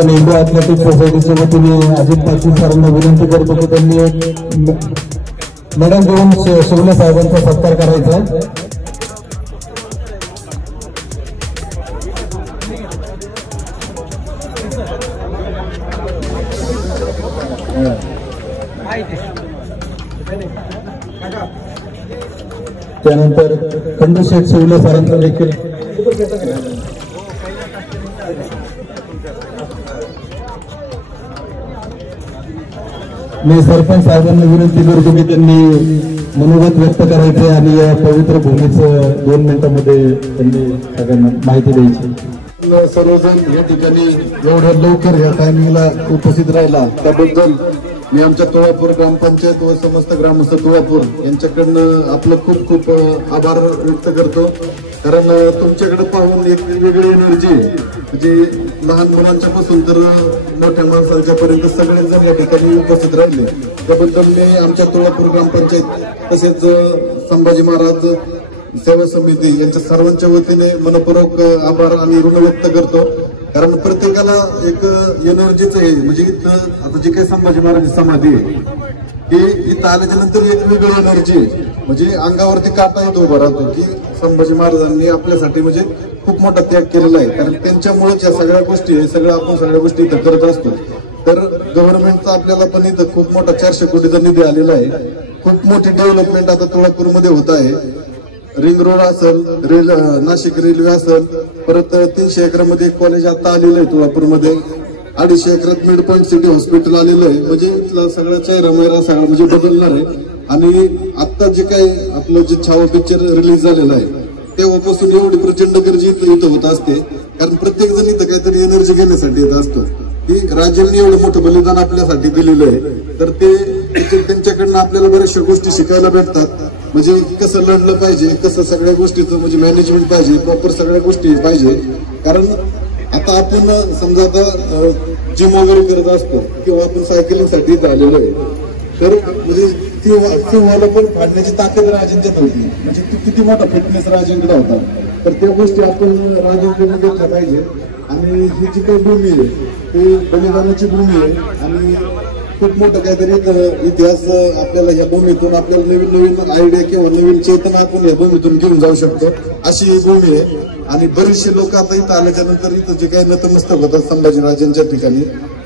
आपण Indo athletic सोसायटीच्या वतीने अजित पाटील सरांना विनंती करतो की त्यांनी मेडल देऊन शिवले साहेबांचा सत्कार करायचा. त्यानंतर खंडू शेठ शिवले सरांचा देखील मी सरपंच साहेबांना विनंती करतो की त्यांनी मनोगत व्यक्त करायचे आणि या पवित्र भूमीचं 2 मिनिटांमध्ये त्यांनी सगळ्यांना माहिती द्यायची. सर्वजण या ठिकाणी एवढ्या लवकर या टायमिंगला उपस्थित राहिला त्याबद्दल मी आमच्या तुळापूर ग्रामपंचायत व समस्त ग्रामस्थ तुळापूर यांच्याकडनं आपलं खूप खूप आभार व्यक्त करतो. कारण तुमच्याकडे पाहून एक वेगळी एनर्जी म्हणजे लहान मुलांच्या पासून तर मोठ्या माणसांच्या पर्यंत सगळे जर या ठिकाणी उपस्थित राहिले त्याबद्दल मी आमच्या तुळापूर ग्रामपंचायत तसेच संभाजी महाराज सेवा समिती यांच्या सर्वांच्या वतीने मनपूर्वक आभार आणि ऋण व्यक्त करतो. कारण प्रत्येकाला एक एनर्जीच आहे म्हणजे इथं आता जी काही संभाजी महाराज समाधी आहे की इथं आल्याच्या नंतर एक वेगळी एनर्जी म्हणजे अंगावरती काटा येतो उभा राहतो की संभाजी महाराजांनी आपल्यासाठी म्हणजे खूप मोठा त्याग केलेला आहे. कारण त्यांच्यामुळेच या सगळ्या गोष्टी आहे सगळं आपण सगळ्या गोष्टी इथं करत असतो. तर गव्हर्नमेंटचा आपल्याला पण इथं खूप मोठा 400 कोटीचा निधी आलेला आहे. खूप मोठी डेव्हलपमेंट आता तुळापूरमध्ये होत आहे. रिंग रोड असेल नाशिक रेल्वे असेल परत 300 एकरामध्ये कॉलेज आता आलेलं आहे तुळापूरमध्ये 250 एकरात मिड पॉईंट सिटी हॉस्पिटल आलेलं आहे. म्हणजे इथला सगळा चेहरा मैरा सगळा म्हणजे बदलणार आहे. आणि आता जे काही आपलं जे छावा पिक्चर रिलीज झालेलं आहे तेव्हापासून एवढी प्रचंड गर्दी इथं होत असते. कारण प्रत्येक जण इथं काहीतरी एनर्जी घेण्यासाठी येत असतो की राजांनी एवढं मोठं बलिदान आपल्यासाठी दिलेलं आहे. तर ते त्यांच्याकडनं आपल्याला बऱ्याचशा गोष्टी शिकायला भेटतात. म्हणजे कसं लढलं पाहिजे कसं सगळ्या गोष्टीचं म्हणजे मॅनेजमेंट पाहिजे प्रॉपर सगळ्या गोष्टी पाहिजे. कारण आता आपण समजा आता जिम वगैरे करत असतो किंवा आपण सायकलिंगसाठी झालेलो आहे तर म्हणजे सिंहाला पण फाडण्याची ताकद राजांच्यात होती. म्हणजे किती मोठा फिटनेस राजांकडे होता. तर त्या गोष्टी आपण राजांकडे घेतल्या पाहिजे. आणि ही जी काही भूमी आहे ती बलिदानाची भूमी आहे आणि खूप मोठं काहीतरी इतिहास आपल्याला या भूमीतून आपल्याला नवीन नवीन आयडिया किंवा नवीन चेतना आपण या भूमीतून घेऊन जाऊ शकतो अशी ही भूमी आहे. आणि बरेचसे लोक आता इथं आल्याच्या नंतर इथं जे काही नतमस्तक होतात संभाजीराजांच्या ठिकाणी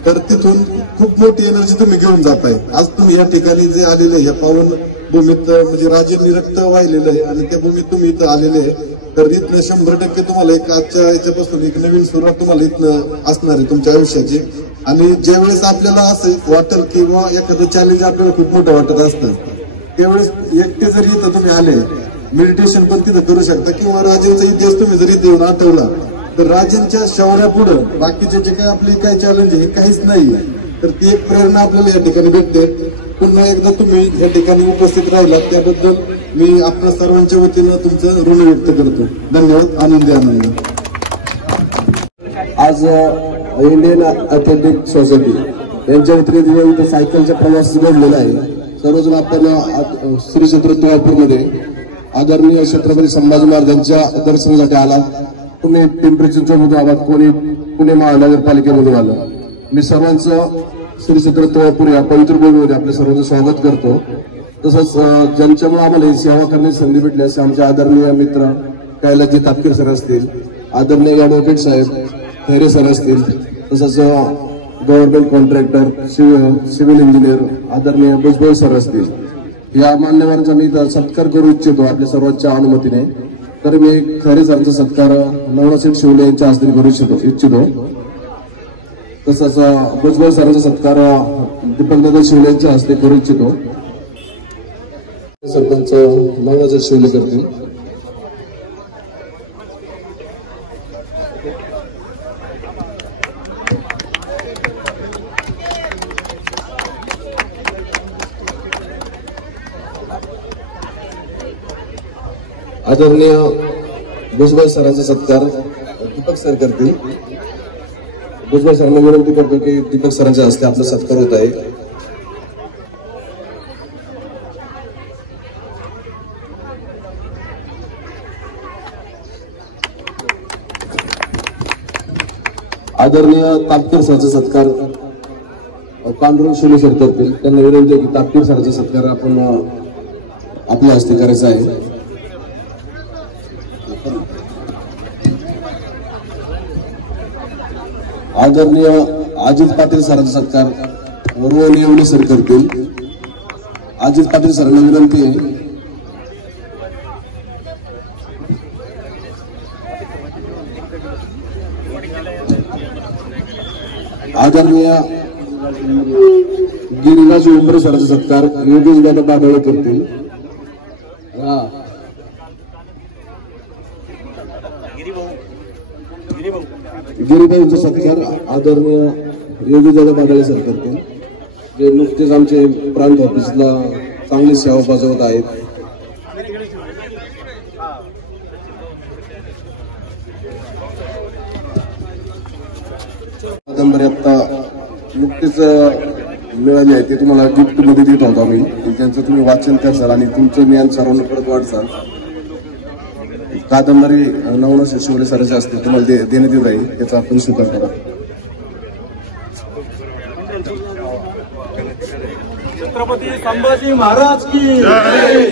तर तिथून खूप मोठी एनर्जी तुम्ही घेऊन जाताय. आज तुम्ही या ठिकाणी जे आलेले या पावन भूमीत म्हणजे राजांनी रक्त वाहिलेलं आहे आणि त्या भूमीत तुम्ही इथं आलेले आहे. तर इथनं 100% तुम्हाला एक आजच्या याच्यापासून एक नवीन सुरुवात तुम्हाला इथनं असणार आहे तुमच्या आयुष्याची. आणि ज्या वेळेस आपल्याला असं वाटेल किंवा एखादं चॅलेंज आपल्याला खूप मोठं वाटत असतं त्यावेळेस एकटे जरी इथं तुम्ही आले मेडिटेशन पण तिथं करू शकता किंवा राजांचा इतिहास तुम्ही जरी देऊन आठवला तर राजांच्या शौर्यापुढं बाकीचे जे काही आपले काही चॅलेंज आहे हे काहीच नाही. तर ती एक प्रेरणा आपल्याला या ठिकाणी भेटते. पुन्हा एकदा तुम्ही या ठिकाणी उपस्थित राहिलात त्याबद्दल मी आपल्या सर्वांच्या वतीनं तुमचं ऋण व्यक्त करतो. धन्यवाद. आनंद. आज इंडियन ॲथलेटिक सोसायटी यांच्या वतीने इथं सायकलचा प्रवास घडलेला आहे. सर्वजण आपण श्री क्षेत्र तुळापूरमध्ये आदरणीय छत्रपती संभाजी महाराजांच्या दर्शनासाठी आला. तुम्ही पिंपरी चिंचवडमधून आलात कोणी पुणे महानगरपालिकेमधून आलं. मी सर्वांचं श्री क्षेत्र तुळापूर या पवित्र भूमीमध्ये आपल्या सर्वांचं स्वागत करतो. तसंच ज्यांच्यामुळे आम्हाला ही सेवा करण्याची संधी भेटली असे आमचे आदरणीय मित्र कैलासजी तापकीर सर असतील आदरणीय ॲडव्होकेट साहेब खैरे सर असतील तसंच गव्हर्नमेंट कॉन्ट्रॅक्टर सिव्हिल इंजिनियर आदरणीय भुजबळ सर असतील. या मान्यवरांचा मी सत्कार करू इच्छितो आपल्या सर्वांच्या अनुमतीने. तर मी खैरे सरांचा सत्कार नवनाथ शिवले यांच्या हस्ते करू इच्छितो. तसंच भुजबळ सरांचा सत्कार दीपकदादा शिवले यांच्या हस्ते करू इच्छितो. सरपंच नवनाथ शिवले करतील. आदरणीय भुजबळ सरांचा सत्कार दीपक सर करतील. भुजबळ सरांना विनंती करतो की दीपक सरांच्या हस्ते आपला सत्कार होत आहे. आदरणीय तापकीर सरचा सत्कार पांडुरंग सोले सर करतील. त्यांना विनंती आहे की तापकीर सरचा सत्कार आपण आपल्या हस्ते करायचा आहे. आदरणीय अजित पाटील सरांचा सत्कार रोहन येवले सर करतील. अजित पाटील सरांना विनंती आहे. आदरणीय गिरिराज उमरे सरांचा सत्कार योगेश दादा बाबळे करतील. गिरीभाऊंचा सत्कार आदरणीय योगेश दादा बाबळे सर करतील, जे नुकतेच आमचे प्रांत ऑफिसला चांगली सेवा बजावत आहेत. कादंबरी आता नुकतेच मिळाली आहे, ते तुम्हाला गिफ्ट मध्ये देत होतो आम्ही. त्यांचं तुम्ही वाचन करसाल आणि तुमचं ज्ञान सर्वांना परत वाढसाल. कादंबरी नवनाथ शिवले सरांची असते, तुम्हाला देण्यात येत आहे, त्याचा आपण स्वीकार करा. छत्रपती संभाजी महाराज की जय.